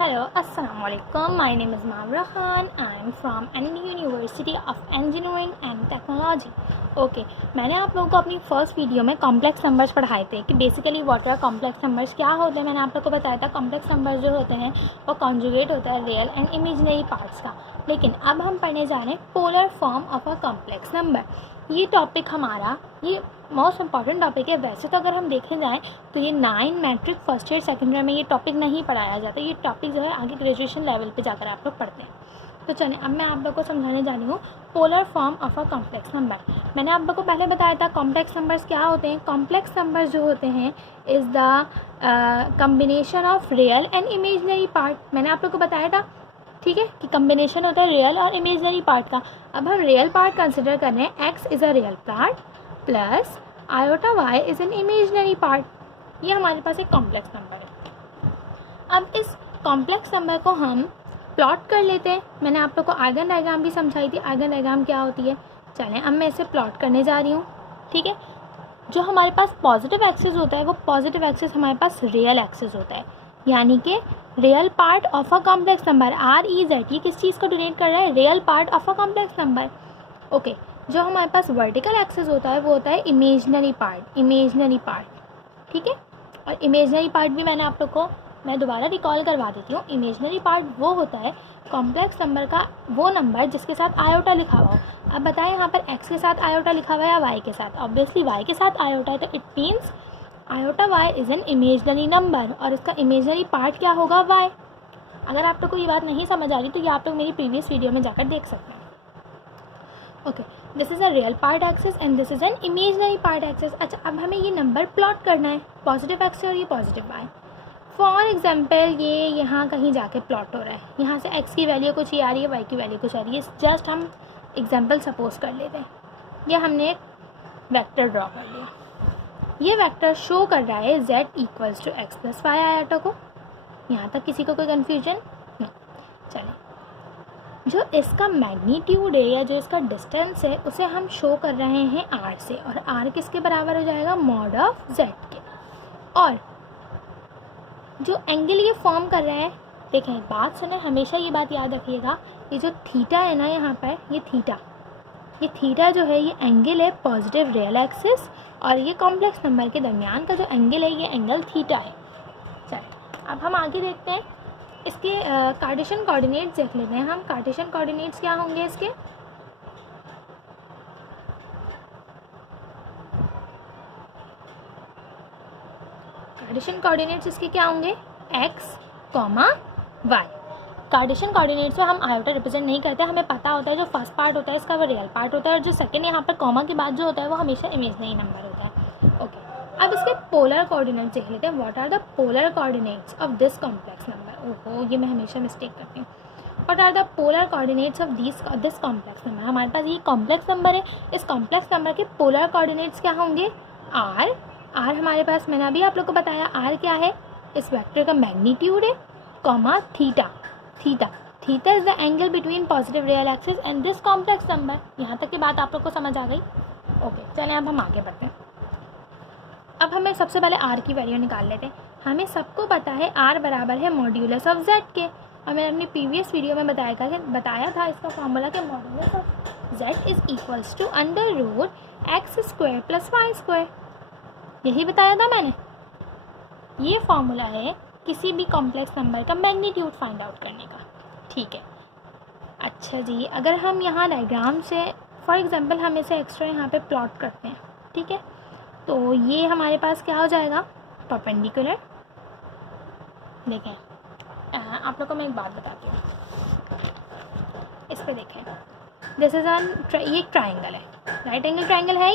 Hello, Assalamu alaikum. My name is Mawra Khan. I'm from ND University of Engineering and Technology. Okay मैंने आप लोगों को अपनी first video में complex numbers पढ़ाए थे कि basically what are complex numbers क्या होते हैं। मैंने आप लोगों को बताया था कॉम्प्लेक्स नंबर्स जो होते हैं वो कॉन्जुगेट होता है रियल एंड इमेजिनरी पार्ट्स का। लेकिन अब हम पढ़ने जा रहे हैं polar form of a complex number. ये टॉपिक हमारा ये मोस्ट इंपॉर्टेंट टॉपिक है। वैसे तो अगर हम देखें जाएँ तो ये 9 matric first year second year में ये टॉपिक नहीं पढ़ाया जाता। ये टॉपिक जो है आगे ग्रेजुएशन लेवल पे जाकर आप लोग पढ़ते हैं। तो चलिए अब मैं आप लोग को समझाने जा रही हूँ polar form of a complex number. मैंने आप लोग को पहले बताया था कॉम्प्लेक्स नंबर्स क्या होते हैं। कॉम्प्लेक्स नंबर्स जो होते हैं is the combination of real and imaginary part. मैंने आप लोग को बताया था ठीक है कि कम्बिनेशन होता है रियल और इमेजिनरी पार्ट का। अब हम रियल पार्ट कंसिडर कर रहे हैं। X is a real part plus iota y is an imaginary part. ये हमारे पास एक कॉम्प्लेक्स नंबर है। अब इस कॉम्प्लेक्स नंबर को हम प्लॉट कर लेते हैं। मैंने आप लोग को आइगन डायग्राम भी समझाई थी। आइगन डायग्राम क्या होती है चलें अब मैं इसे प्लॉट करने जा रही हूँ। ठीक है, जो हमारे पास पॉजिटिव एक्सिस होता है वो पॉजिटिव एक्सिस हमारे पास रियल एक्सिस होता है, यानी कि real part of a complex number REZ। ये किस चीज़ को डिनोट कर रहा है? Real part of a complex number. Okay, जो हमारे पास वर्टिकल एक्सिस होता है वो होता है इमेजिनरी पार्ट। ठीक है, और इमेजिनरी पार्ट भी मैंने आप लोग को मैं दोबारा रिकॉल करवा देती हूँ। इमेजिनरी पार्ट वो होता है कॉम्प्लेक्स नंबर का वो नंबर जिसके साथ आयोटा लिखा हुआ हो। अब बताएं यहाँ पर x के साथ आयोटा लिखा हुआ है या y के साथ? ऑब्वियसली y के साथ आयोटा है, तो it means iota y is an imaginary number और इसका इमेजिनरी पार्ट क्या होगा? y। अगर आप लोग को ये बात नहीं समझ आ रही तो ये आप लोग मेरी प्रीवियस वीडियो में जाकर देख सकते हैं। Okay, this is a real part axis and this is an imaginary part axis. अच्छा, अब हमें ये नंबर प्लॉट करना है, पॉजिटिव एक्सिस और ये पॉजिटिव y। फॉर एग्जाम्पल ये यहाँ कहीं जाके प्लॉट हो रहा है। यहाँ से x की वैल्यू कुछ ये आ रही है, y की वैल्यू कुछ आ रही है। जस्ट हम एग्जाम्पल सपोज कर लेते हैं। ये हमने एक वेक्टर ड्रॉ कर लिया। ये वेक्टर शो कर रहा है z equals to x plus y iota को। यहाँ तक किसी को कोई कन्फ्यूजन नहीं? चलिए, जो इसका मैग्नीट्यूड है या जो इसका डिस्टेंस है उसे हम शो कर रहे हैं r से, और r किसके बराबर हो जाएगा? मॉड ऑफ z के। और जो एंगल ये फॉर्म कर रहा है, देखें बात सुने, हमेशा ये बात याद रखिएगा, ये जो थीटा है ना यहाँ पर, ये थीटा जो है ये एंगल है पॉजिटिव रियल एक्सिस, और ये कॉम्प्लेक्स नंबर के दरमियान का जो एंगल है ये एंगल थीटा है। चलिए अब हम आगे देखते हैं इसके कार्टेशियन कोऑर्डिनेट्स देख लेते हैं हम। कार्टेशियन कोऑर्डिनेट्स क्या होंगे इसके? कार्टेशियन कोऑर्डिनेट्स इसके क्या होंगे? x, y। कार्टेशियन कोऑर्डिनेट्स में हम आयोटा रिप्रेजेंट नहीं करते। हमें पता होता है जो फर्स्ट पार्ट होता है इसका वो रियल पार्ट होता है, और जो सेकंड यहाँ पर कॉमा के बाद जो होता है वो हमेशा इमेजिनरी नंबर होता है। ओके, अब इसके पोलर कोऑर्डिनेट्स देख लेते हैं। What are the polar coordinates of this complex number? ओहो, ये मैं हमेशा मिस्टेक करती हूँ। What are the polar coordinates of this complex number? हमारे पास ये कॉम्प्लेक्स नंबर है। इस कॉम्प्लेक्स नंबर के पोलर कोऑर्डिनेट्स क्या होंगे? r हमारे पास मैंने अभी आप लोग को बताया r क्या है? इस वेक्टर का मैग्नीट्यूड है, comma theta is the angle between positive real axis and this complex number. यहाँ तक की बात आप लोग को समझ आ गई? ओके, चलिए अब हम आगे बढ़ते हैं। अब हमें सबसे पहले r की वैल्यू निकाल लेते हैं। हमें सबको पता है r बराबर है मॉड्यूलस ऑफ z के, और मैंने अपनी प्रीवियस वीडियो में बताया था इसका फॉर्मूला कि modulus of z is equals to under root x square plus y square. यही बताया था मैंने। ये फॉर्मूला है किसी भी कॉम्प्लेक्स नंबर का मैग्नीट्यूड फाइंड आउट करने का। ठीक है, अच्छा जी, अगर हम यहाँ डायग्राम से फॉर एग्जांपल हम इसे एक्स्ट्रा यहाँ पे प्लॉट करते हैं, ठीक है, तो ये हमारे पास क्या हो जाएगा? परपेंडिकुलर। देखें आप लोग को मैं एक बात बताती हूँ, इस पर देखें, दिस इज़ ये एक ट्राइंगल है, राइट एंगल ट्राइंगल है।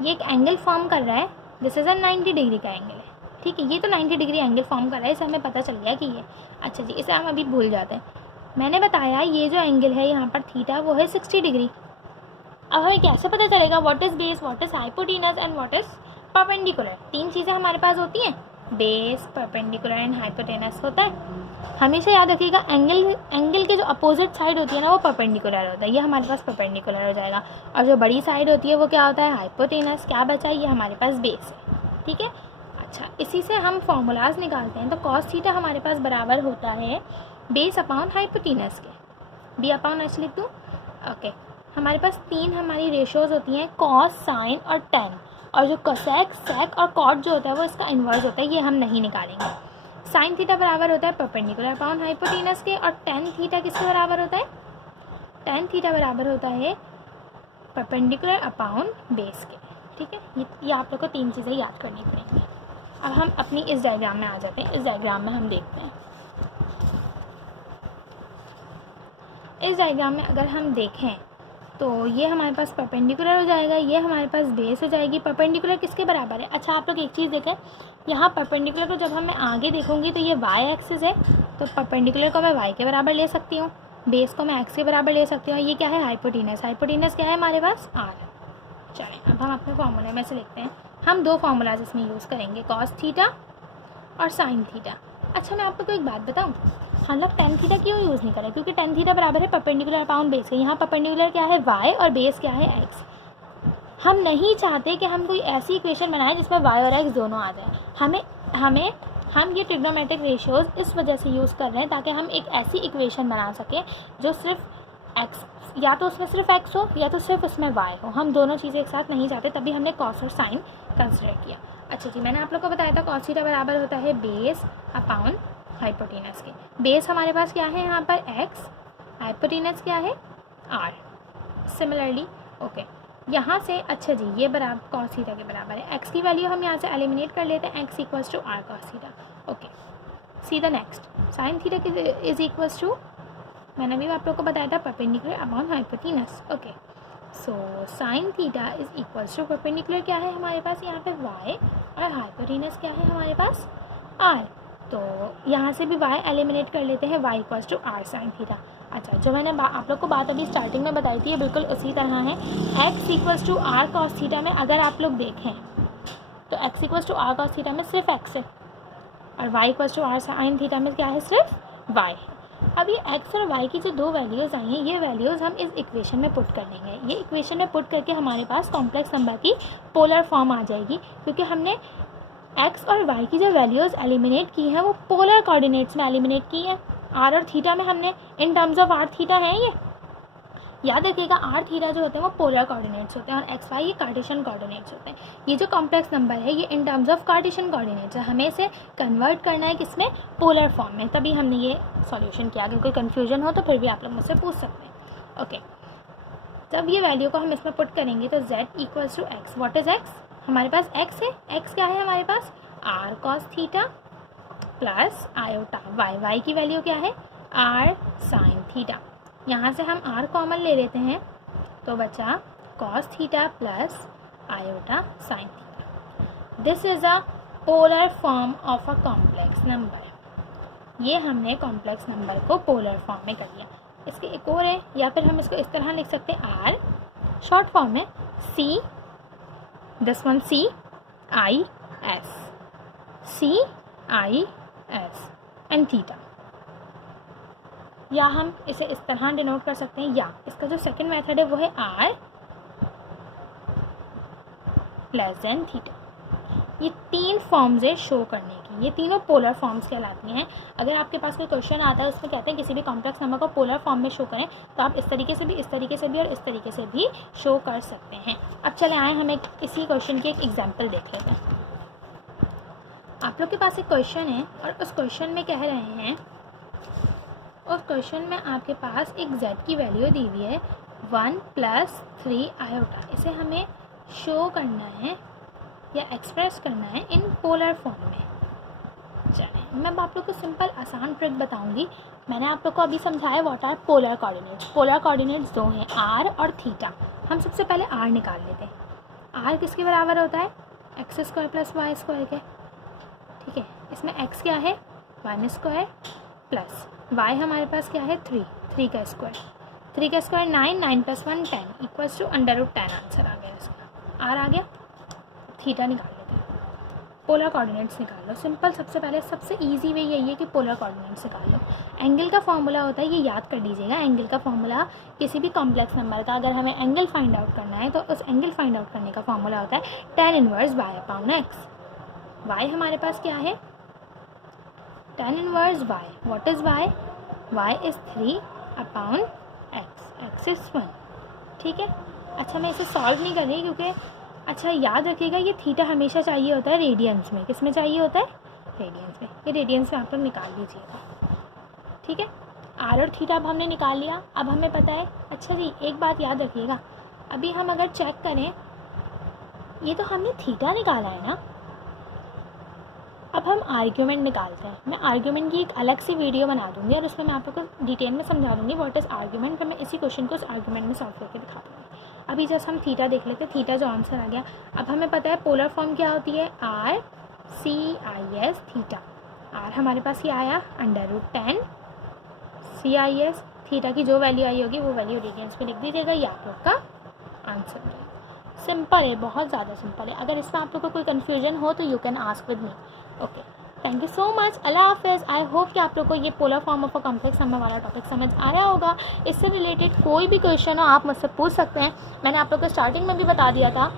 ये एक एंगल फॉर्म कर रहा है। दिस इज़ 90 डिग्री का एंगल है। ठीक है, ये तो 90 डिग्री एंगल फॉर्म कर रहा है, इसे हमें पता चल गया कि ये। अच्छा जी, इसे हम अभी भूल जाते हैं। मैंने बताया ये जो एंगल है यहाँ पर थीटा वो है 60 डिग्री। अब हमें कैसे पता चलेगा what is base, what is hypotenuse and what is perpendicular? 3 चीज़ें हमारे पास होती हैं, बेस, परपेंडिकुलर एंड हाइपोटेनस होता है। हमेशा याद रखिएगा एंगल के जो अपोजिट साइड होती है ना वो परपेंडिकुलर होता है। ये हमारे पास परपेंडिकुलर हो जाएगा, और जो बड़ी साइड होती है वो क्या होता है? हाइपोटेनस। क्या बचा? ये हमारे पास बेस है। ठीक है, अच्छा, इसी से हम फॉर्मूलाज निकालते हैं। तो कॉस थीटा हमारे पास बराबर होता है बेस अपॉन हाइपोटेनस के। बी अपॉन एच लिख दूँ। ओके, हमारे पास 3 हमारी रेशियोज़ होती हैं, कॉस, साइन और टेन। और जो कोसेक, सेक और कॉट जो होता है वो इसका इन्वर्स होता है, ये हम नहीं निकालेंगे। साइन थीटा बराबर होता है परपेंडिकुलर अपॉन हाइपोटेनस के, और टेन थीटा किसके बराबर होता है? टेन थीटा बराबर होता है परपेंडिकुलर अपॉन बेस के। ठीक है, ये आप लोग को 3 चीज़ें याद करनी पड़ेंगी। अब हम अपनी इस डायग्राम में आ जाते हैं। इस डायग्राम में हम देखते हैं, इस डायग्राम में अगर हम देखें तो ये हमारे पास परपेंडिकुलर हो जाएगा, ये हमारे पास बेस हो जाएगी। परपेंडिकुलर किसके बराबर है? अच्छा, आप लोग एक चीज़ देखें, यहाँ परपेंडिकुलर को जब मैं आगे देखूंगी तो ये वाई एक्सिस है, तो परपेंडिकुलर को मैं वाई के बराबर ले सकती हूँ, बेस को मैं एक्स के बराबर ले सकती हूँ। ये क्या है? हाइपोटेनस। हाइपोटेनस क्या है हमारे पास? आर। चलें, अब हम अपने फॉर्मूले में से लिखते हैं। हम 2 फार्मूलाज इसमें यूज़ करेंगे, कॉस थीटा और साइन थीटा। अच्छा, मैं आप लोग को एक बात बताऊँ, हम लोग टेन थीटा क्यों यूज़ नहीं करें? क्योंकि टेन थीटा बराबर है परपेंडिकुलर अपॉन बेस के। यहाँ परपेंडिकुलर क्या है? वाई, और बेस क्या है? एक्स। हम नहीं चाहते कि हम कोई ऐसी इक्वेशन बनाएं जिसमें वाई और एक्स दोनों आ जाए। हम ये ट्रिग्नोमेट्रिक रेशियोज़ इस वजह से यूज़ कर रहे हैं ताकि हम एक ऐसी इक्वेशन बना सकें जो सिर्फ एक्स, या तो उसमें सिर्फ एक्स हो या तो सिर्फ उसमें वाई हो। हम दोनों चीज़ें एक साथ नहीं चाहते, तभी हमने कॉस और साइन कंसिडर किया। अच्छा जी, मैंने आप लोग को बताया था कॉस थीटा बराबर होता है बेस अपॉन हाइपोटेनस के। बेस हमारे पास क्या है यहाँ पर? एक्स। हाइपोटेनस क्या है? आर। सिमिलरली ओके, यहाँ से अच्छा जी ये बराबर कॉस थीटा के बराबर है। एक्स की वैल्यू हम यहाँ से एलिमिनेट कर लेते हैं, x equals to r cos theta. Okay, see the next. Sine theta is equals to, मैंने भी आप लोग को बताया था, perpendicular upon hypotenuse. Okay, so sine theta is equals to perpendicular क्या है हमारे पास यहाँ पे? वाई, और हाइपोटेनस क्या है हमारे पास? आर। तो यहाँ से भी y एलिमिनेट कर लेते हैं, y equals to r sine theta. अच्छा, जो मैंने आप लोग को बात अभी स्टार्टिंग में बताई थी ये बिल्कुल उसी तरह है। x equals to r cos theta में अगर आप लोग देखें तो x equals to r cos theta में सिर्फ x है, और y equals to r sine theta में क्या है? सिर्फ y है। अब ये x और y की जो 2 वैल्यूज़ आई हैं, ये वैल्यूज़ हम इस इक्वेशन में पुट कर लेंगे। ये इक्वेशन में पुट करके हमारे पास कॉम्प्लेक्स नंबर की पोलर फॉर्म आ जाएगी, क्योंकि हमने x और y की जो वैल्यूज़ एलिमिनेट की हैं वो पोलर कोऑर्डिनेट्स में एलिमिनेट की हैं। r और थीटा में हमने in terms of r theta है, ये याद रखिएगा। r थीटा जो होते हैं वो पोलर कोऑर्डिनेट्स होते हैं, और x y ये कार्टेशियन कोऑर्डिनेट्स होते हैं। ये जो कॉम्प्लेक्स नंबर है ये in terms of Cartesian coordinates है, हमें इसे कन्वर्ट करना है किसमें? पोलर फॉर्म में। तभी हमने ये सॉल्यूशन किया। अगर कोई कन्फ्यूजन हो तो फिर भी आप लोग मुझसे पूछ सकते हैं। ओके, जब ये वैल्यू को हम इसमें पुट करेंगे तो z equals to x. What is x? हमारे पास x है। x क्या है हमारे पास? r cos theta plus iota y। y की वैल्यू क्या है? r sin theta. यहाँ से हम r कॉमन ले लेते हैं तो बचा cos theta plus iota sin theta. This is a polar form of a complex number. ये हमने कॉम्प्लेक्स नंबर को पोलर फॉर्म में कर लिया। इसके एक और है, या फिर हम इसको इस तरह लिख सकते हैं, r शॉर्ट फॉर्म में c, this one c i s, c i s and theta. या हम इसे इस तरह डिनोट कर सकते हैं, या इसका जो सेकंड मेथड है वो है r लेस देन थीटा। ये 3 फॉर्म्स है शो करने की, ये तीनों पोलर फॉर्म्स कहलाती हैं। अगर आपके पास कोई क्वेश्चन आता है उसमें कहते हैं किसी भी कॉम्प्लेक्स नंबर को पोलर फॉर्म में शो करें, तो आप इस तरीके से भी, इस तरीके से भी और इस तरीके से भी शो कर सकते हैं। अब चले आए हम इसी क्वेश्चन की एक एग्जाम्पल देख लेते हैं। आप लोग के पास एक क्वेश्चन है और उस क्वेश्चन में कह रहे हैं, उस क्वेश्चन में आपके पास एक z की वैल्यू दी हुई है 1 + 3 आयोटा। इसे हमें शो करना है या एक्सप्रेस करना है इन पोलर फॉर्म में। चलें, मैं आप लोग को सिंपल आसान ट्रिक बताऊंगी। मैंने आप लोग को अभी समझाया what are polar coordinates. Polar coordinates 2 हैं, r और थीटा। हम सबसे पहले r निकाल लेते हैं। r किसके बराबर होता है? x² + y² के। ठीक है, इसमें x क्या है? 1² प्लस y हमारे पास क्या है? 3 का स्क्वायर। 3 का स्क्वायर 9, 9 + 1 10 इक्वल्स टू √10 आंसर आ गया इसका। r आ गया, थीटा निकाल लेते हैं। पोलर कोऑर्डिनेट्स निकाल लो। सिंपल, सबसे पहले सबसे इजी वे यही है कि पोलर कोऑर्डिनेट्स निकाल लो। एंगल का फॉर्मूला होता है, ये याद कर लीजिएगा। एंगल का फॉर्मूला किसी भी कॉम्प्लेक्स नंबर का अगर हमें एंगल फाइंड आउट करना है तो उस एंगल फाइंड आउट करने का फॉर्मूला होता है tan 1 y/x। y हमारे पास क्या है, tan inverse y. What is y? y is 3 upon x is 1. ठीक है. अच्छा, मैं इसे सॉल्व नहीं कर रही क्योंकि अच्छा याद रखिएगा ये थीटा हमेशा चाहिए होता है रेडियंस में. किस में चाहिए होता है? रेडियंस में. ये रेडियंस में आप लोग निकाल लीजिएगा. ठीक है. आर और थीटा अब हमने निकाल लिया. अब हमें पता है. अच्छा जी, एक बात याद रखिएगा, अभी हम अगर चेक करें, ये तो हमने थीटा निकाला है ना. अब हम आर्ग्यूमेंट निकालते हैं. मैं आर्ग्यूमेंट की एक अलग सी वीडियो बना दूँगी और उसमें मैं आप लोग को डिटेल में समझा दूँगी व्हाट इज़ आर्ग्यूमेंट. फिर मैं इसी क्वेश्चन को उस आर्ग्यूमेंट में सॉल्व करके दिखा दूँगी. अभी जस्ट हम थीटा देख लेते हैं. थीटा जो आंसर आ गया. अब हमें पता है पोलर फॉर्म क्या होती है, r c i s theta. आर हमारे पास ये आया √10 सी आई एस. थीटा की जो वैल्यू आई होगी वो वैल्यू रेडियंस में लिख दीजिएगा. ये आप लोग का आंसर है. सिंपल है, बहुत ज़्यादा सिंपल है. अगर इसमें आप लोग को कोई कन्फ्यूजन हो तो you can ask with me. Okay, thank you so much. अल्लाह हाफिज़. आई होप कि आप लोग को ये polar form of a complex number वाला टॉपिक समझ आया होगा. इससे रिलेटेड कोई भी क्वेश्चन हो आप मुझसे पूछ सकते हैं. मैंने आप लोग को स्टार्टिंग में भी बता दिया था,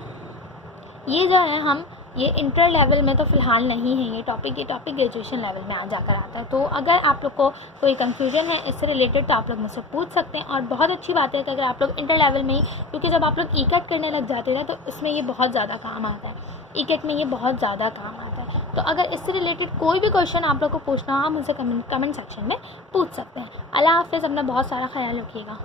ये जो है हम ये इंटर लेवल में तो फ़िलहाल नहीं है ये टॉपिक ग्रेजुएशन लेवल में आ जाकर आता है. तो अगर आप लोग को कोई कन्फ्यूजन है इससे रिलेटेड तो आप लोग मुझसे पूछ सकते हैं. और बहुत अच्छी बात है कि अगर आप लोग इंटर लेवल में ही, क्योंकि जब आप लोग ई-कैट करने लग जाते हैं तो इसमें ये बहुत ज़्यादा काम आता है. ई-कैट में ये बहुत ज़्यादा काम आता है. तो अगर इससे रिलेटेड कोई भी क्वेश्चन आप लोग को पूछना हो आप मुझसे कमेंट सेक्शन में पूछ सकते हैं. अल्लाह हाफ़िज़. अपना बहुत सारा ख्याल रखिएगा.